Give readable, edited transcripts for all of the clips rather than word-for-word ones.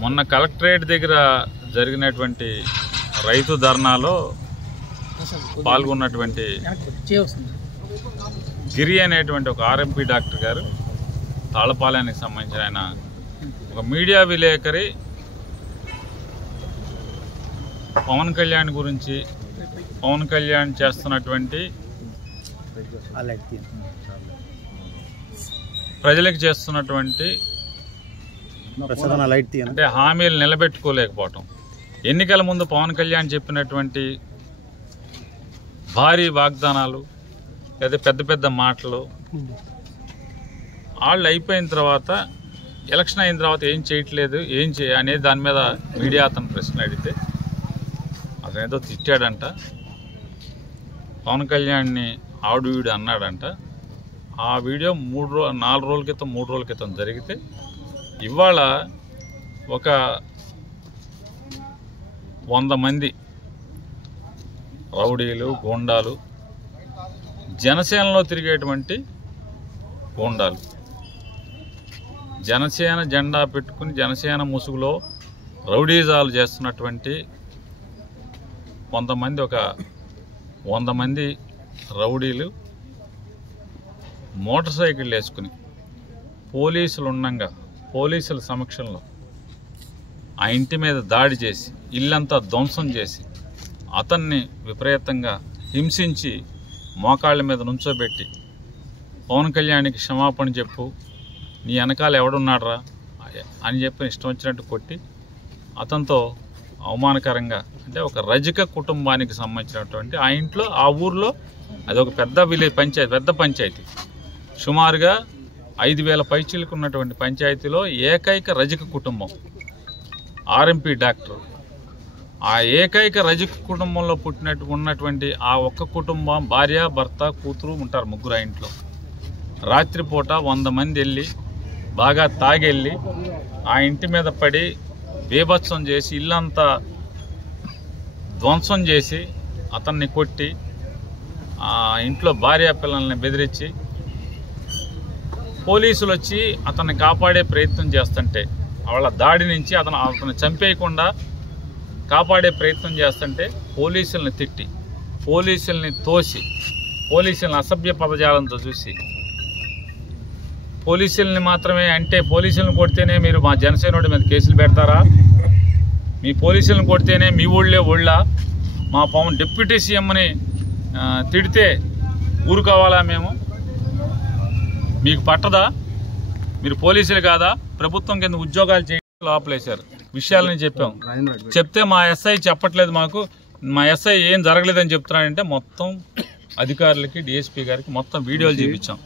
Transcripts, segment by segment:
మొన్న కలెక్టరేట్ దగ్గర జరిగినటువంటి రైతు ధర్నాలో పాల్గొన్నటువంటి గిరి అనేటువంటి ఒక ఆర్ఎంపీ డాక్టర్ గారు, తాళపాలెనికి సంబంధించిన ఆయన ఒక మీడియా విలేకరి పవన్ కళ్యాణ్ గురించి, పవన్ కళ్యాణ్ చేస్తున్నటువంటి ప్రజలకు చేస్తున్నటువంటి అంటే హామీలు నిలబెట్టుకోలేకపోవటం, ఎన్నికల ముందు పవన్ కళ్యాణ్ చెప్పినటువంటి భారీ వాగ్దానాలు లేదా పెద్ద పెద్ద మాటలు వాళ్ళు అయిపోయిన తర్వాత, ఎలక్షన్ అయిన తర్వాత ఏం చేయట్లేదు, ఏం అనేది దాని మీద మీడియా అతను ప్రశ్న అడిగితే అతను ఏదో తిట్టాడంట, పవన్ కళ్యాణ్ని ఆవిడ వీడు అన్నాడంట. ఆ వీడియో 4 రోజుల క్రితం 3 రోజుల క్రితం జరిగితే ఇవాళ ఒక 100 మంది రౌడీలు, గూండాలు, జనసేనలో తిరిగేటువంటి గూండాలు, జనసేన జెండా పెట్టుకుని జనసేన ముసుగులో రౌడీజాలు చేస్తున్నటువంటి కొంతమంది, ఒక 100 మంది రౌడీలు మోటార్ సైకిళ్ళు వేసుకుని పోలీసులు ఉండగా, పోలీసుల సమక్షంలో ఆ ఇంటి మీద దాడి చేసి ఇల్లంతా ధ్వంసం చేసి అతన్ని విపరీతంగా హింసించి మోకాళ్ళ మీద నుంచోబెట్టి పవన్ కళ్యాణ్కి క్షమాపణ చెప్పు, నీ వెనకాల ఎవడున్నాడ్రా అని చెప్పి ఇష్టం వచ్చినట్టు కొట్టి అతనితో అవమానకరంగా, అంటే ఒక రజక కుటుంబానికి సంబంధించినటువంటి ఆ ఇంట్లో, ఆ ఊర్లో అదొక పెద్ద విలేజ్ పంచాయతీ, పెద్ద పంచాయతీ, సుమారుగా 5,000 పైచీలకు ఉన్నటువంటి పంచాయతీలో ఏకైక రజక కుటుంబం ఆర్ఎంపీ డాక్టర్. ఆ ఏకైక రజక కుటుంబంలో ఉన్నటువంటి ఆ ఒక్క కుటుంబం, భార్య, భర్త, కూతురు ఉంటారు, ముగ్గురు ఆ ఇంట్లో. రాత్రిపూట 100 మంది వెళ్ళి బాగా తాగెళ్ళి ఆ ఇంటి మీద పడి బీభత్సం చేసి ఇల్లంతా ధ్వంసం చేసి అతన్ని కొట్టి ఆ ఇంట్లో భార్య పిల్లల్ని బెదిరించి పోలీసులు వచ్చి అతన్ని కాపాడే ప్రయత్నం చేస్తుంటే, వాళ్ళ దాడి నుంచి అతను చంపేయకుండా కాపాడే ప్రయత్నం చేస్తుంటే పోలీసుల్ని తిట్టి, పోలీసుల్ని తోసి, పోలీసుల్ని అసభ్య పదజాలంతో చూసి, పోలీసుల్ని మాత్రమే అంటే పోలీసులను కొడితేనే మీరు మా జనసేన మీద కేసులు పెడతారా, మీ పోలీసులను కొడితేనే మీ ఒళ్ళా, మా పవన్ డిప్యూటీ సీఎంని తిడితే ఊరుకోవాలా మేము, మీకు పట్టదా, మీరు పోలీసులు కాదా, ప్రభుత్వం కింద ఉద్యోగాలు చేయడం లోపలేశారు. విషయాలని చెప్పాం, చెప్తే మా ఎస్ఐ చెప్పట్లేదు, మా ఎస్ఐ ఏం జరగలేదని చెప్తున్నాడంటే మొత్తం అధికారులకి, డిఎస్పీ గారికి మొత్తం వీడియోలు చూపించాం,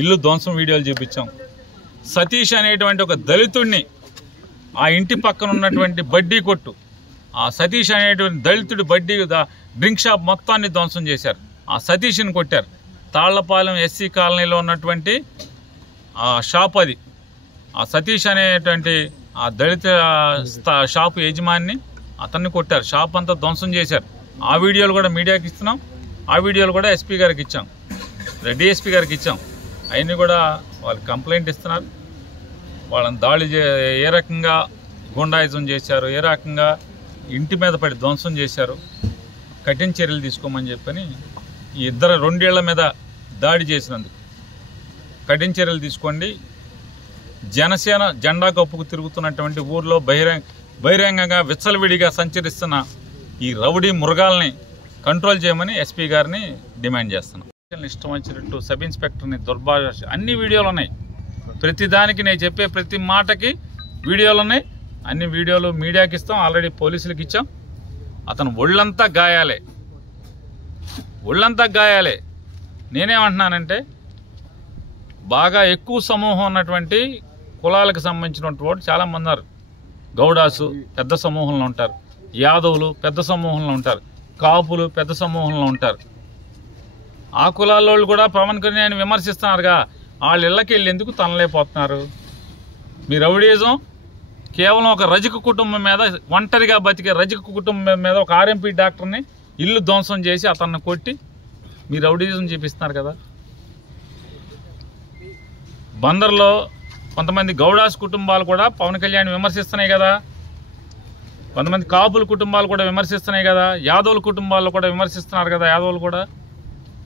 ఇల్లు ధ్వంసం వీడియోలు చూపించాం. సతీష్ అనేటువంటి ఒక దళితుడిని ఆ ఇంటి పక్కన ఉన్నటువంటి బడ్డీ కొట్టు, ఆ సతీష్ అనేటువంటి దళితుడి బడ్డీ డ్రింక్ షాప్ మొత్తాన్ని ధ్వంసం చేశారు. ఆ సతీష్ని కొట్టారు. తాళ్లపాలెం ఎస్సీ కాలనీలో ఉన్నటువంటి ఆ షాప్, అది ఆ సతీష్ అనేటువంటి ఆ దళిత షాపు యజమాని, అతన్ని కొట్టారు, షాప్ అంతా ధ్వంసం చేశారు. ఆ వీడియోలు కూడా మీడియాకి ఇస్తున్నాం, ఆ వీడియోలు కూడా ఎస్పీ గారికి ఇచ్చాం, డిఎస్పీ గారికి ఇచ్చాం. అవన్నీ కూడా వాళ్ళు కంప్లైంట్ ఇస్తున్నారు. వాళ్ళని దాడి ఏ రకంగా గుండాయిజం చేశారు, ఏ రకంగా ఇంటి మీద పడి ధ్వంసం చేశారు, కఠిన చర్యలు తీసుకోమని చెప్పని ఈ 2 ఏళ్ల మీద దాడి చేసినందుకు కఠిన చర్యలు తీసుకోండి. జనసేన జెండా కప్పుకు తిరుగుతున్నటువంటి ఊర్లో బహిరంగంగా విచ్చలవిడిగా సంచరిస్తున్న ఈ రౌడీ మృగాల్ని కంట్రోల్ చేయమని ఎస్పీ గారిని డిమాండ్ చేస్తున్నాం. ఇష్టం వచ్చినట్టు సబ్ ఇన్స్పెక్టర్ని దుర్భాష, అన్ని వీడియోలు ఉన్నాయి, ప్రతి దానికి నేను చెప్పే ప్రతి మాటకి వీడియోలు ఉన్నాయి. అన్ని వీడియోలు మీడియాకి ఇస్తాం, ఆల్రెడీ పోలీసులకు ఇచ్చాం. అతను ఒళ్ళంతా గాయాలే, ఒళ్ళంతా గాయాలే. నేనేమంటున్నానంటే బాగా ఎక్కువ సమూహం ఉన్నటువంటి కులాలకు సంబంధించినటువంటి వాడు చాలామంది ఉన్నారు. గౌడాసు పెద్ద సమూహంలో ఉంటారు, యాదవులు పెద్ద సమూహంలో ఉంటారు, కాపులు పెద్ద సమూహంలో ఉంటారు. ఆ కులాల్లో కూడా పవన్ కళ్యాణ్ విమర్శిస్తున్నారుగా, వాళ్ళ ఇళ్ళకి వెళ్ళి ఎందుకు తనలేకపోతున్నారు? మీ రౌడీజం కేవలం ఒక రజక కుటుంబం మీద, ఒంటరిగా బతికే రజక కుటుంబం మీద ఒక ఆర్ఎంపీ డాక్టర్ని ఇల్లు ధ్వంసం చేసి అతన్ని కొట్టి మీ రౌడీజం చూపిస్తున్నారు కదా. బందర్లో కొంతమంది గౌడాస్ కుటుంబాలు కూడా పవన్ కళ్యాణ్ విమర్శిస్తున్నాయి కదా, కొంతమంది కాపుల కుటుంబాలు కూడా విమర్శిస్తున్నాయి కదా, యాదవుల కుటుంబాల్లో కూడా విమర్శిస్తున్నారు కదా. యాదవులు కూడా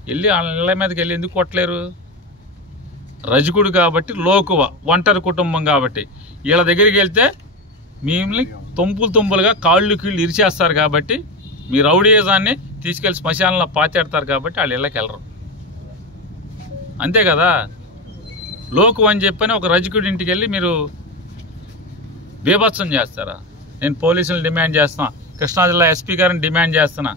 వెళ్ళి వాళ్ళ ఇళ్ళ మీదకి వెళ్ళి ఎందుకు కొట్టలేరు? రజకుడు కాబట్టి, లోకువ ఒంటరి కుటుంబం కాబట్టి వీళ్ళ దగ్గరికి వెళ్తే మిమ్మల్ని తొంపులుగా కాళ్ళు కీళ్ళు ఇరిచేస్తారు కాబట్టి, మీ రౌడీజాన్ని తీసుకెళ్లి శ్మశానంలో పాతేడతారు కాబట్టి వాళ్ళు ఇళ్ళకి వెళ్ళరు. అంతే కదా. లోకు అని చెప్పని ఒక రజకుడి ఇంటికి వెళ్ళి మీరు బీభత్సం చేస్తారా? నేను పోలీసులను డిమాండ్ చేస్తున్నా, కృష్ణా జిల్లా ఎస్పీ గారిని డిమాండ్ చేస్తున్నా.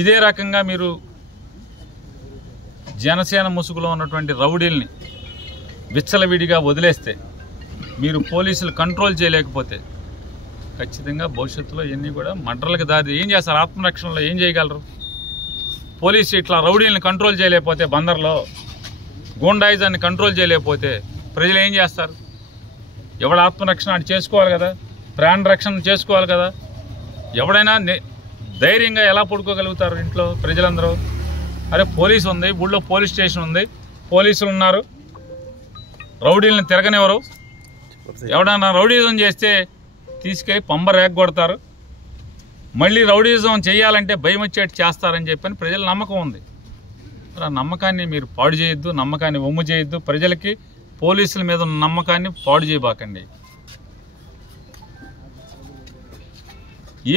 ఇదే రకంగా మీరు జనసేన ముసుగులో ఉన్నటువంటి రౌడీల్ని విచ్చలవిడిగా వదిలేస్తే, మీరు పోలీసులు కంట్రోల్ చేయలేకపోతే ఖచ్చితంగా భవిష్యత్తులో ఇవన్నీ కూడా మర్డర్లకు దారి. ఏం చేస్తారు? ఆత్మరక్షణలో ఏం చేయగలరు? పోలీసు ఇట్లా రౌడీలను కంట్రోల్ చేయలేకపోతే, బందర్లో గూండాయిజాన్ని కంట్రోల్ చేయలేకపోతే ప్రజలు ఏం చేస్తారు? ఎవడ ఆత్మరక్షణ అది చేసుకోవాలి కదా, ప్రాణ రక్షణ చేసుకోవాలి కదా. ఎవడైనా ధైర్యంగా ఎలా పడుకోగలుగుతారు ఇంట్లో ప్రజలందరూ? అరే పోలీసు ఉంది, ఊళ్ళో పోలీస్ స్టేషన్ ఉంది, పోలీసులు ఉన్నారు, రౌడీలను తిరగనివ్వరు. ఎవడన్నా రౌడీజం చేస్తే తీసుకెళ్ళి పంబ రేగొడతారు. మళ్ళీ రౌడీజం చేయాలంటే భయం వచ్చేట్టు చేస్తారని చెప్పని ప్రజల నమ్మకం ఉంది. ఆ నమ్మకాన్ని మీరు పాడు చేయొద్దు, నమ్మకాన్ని ఒమ్ము చేయొద్దు. ప్రజలకి పోలీసుల మీద ఉన్న నమ్మకాన్ని పాడు చేయబాకండి.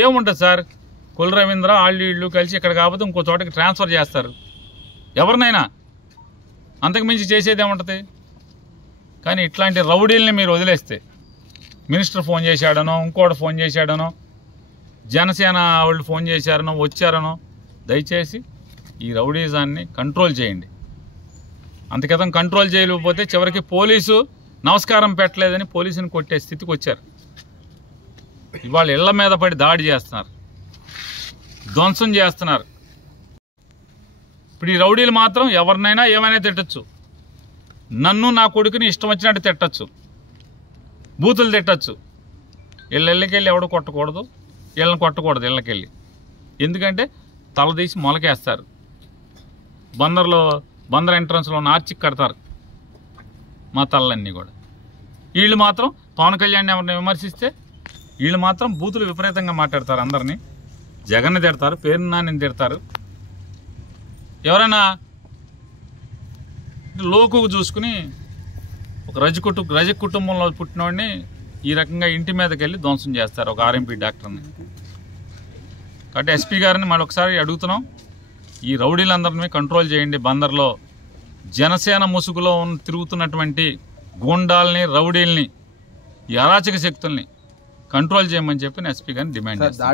ఏముంటుంది సార్, కుల రవీంద్ర వాళ్ళు కలిసి ఇక్కడ కాకపోతే ఇంకో చోటకి ట్రాన్స్ఫర్ చేస్తారు ఎవరినైనా, అంతకుమించి చేసేది ఏముంటుంది? కానీ ఇట్లాంటి రౌడీల్ని మీరు వదిలేస్తే, మినిస్టర్ ఫోన్ చేశాడనో, ఇంకోటి ఫోన్ చేశాడనో, జనసేన వాళ్ళు ఫోన్ చేశారనో, వచ్చారనో, దయచేసి ఈ రౌడీజాన్ని కంట్రోల్ చేయండి. అంతకితం కంట్రోల్ చేయలేకపోతే చివరికి పోలీసు నమస్కారం పెట్టలేదని పోలీసుని కొట్టే స్థితికి వచ్చారు. ఇవాళ ఇళ్ల మీద పడి దాడి చేస్తున్నారు, ధ్వంసం చేస్తున్నారు. ఇప్పుడు ఈ రౌడీలు మాత్రం ఎవరినైనా ఏమైనా తిట్టచ్చు, నన్ను నా కొడుకుని ఇష్టం వచ్చినట్టు తిట్టచ్చు, బూతులు తిట్టచ్చు. ఇళ్ళకెళ్ళి ఎవడు కొట్టకూడదు, వీళ్ళని కొట్టకూడదు ఇళ్ళకెళ్ళి. ఎందుకంటే తల తీసి మొలకేస్తారు. బందర్ ఎంట్రన్స్లో ఉన్న ఆర్చికి కడతారు మా తలలన్నీ కూడా. వీళ్ళు మాత్రం పవన్ కళ్యాణ్ ఎవరిని విమర్శిస్తే వీళ్ళు మాత్రం బూతులు విపరీతంగా మాట్లాడతారు. అందరినీ జగన్ని తిడతారు, పేరు నాని తిడతారు. ఎవరైనా లోకుకు చూసుకుని ఒక రజ కుటుంబంలో పుట్టినోడిని ఈ రకంగా ఇంటి మీదకి వెళ్ళి ధ్వంసం చేస్తారు, ఒక ఆర్ఎంపీ డాక్టర్ని. కాబట్టి ఎస్పీ గారిని మరొకసారి అడుగుతున్నాం, ఈ రౌడీలందరినీ కంట్రోల్ చేయండి. బందర్లో జనసేన ముసుగులో తిరుగుతున్నటువంటి గూండాల్ని, రౌడీల్ని, ఈ అరాచక శక్తుల్ని కంట్రోల్ చేయమని చెప్పి ఎస్పీ గారిని డిమాండ్ చేస్తాం.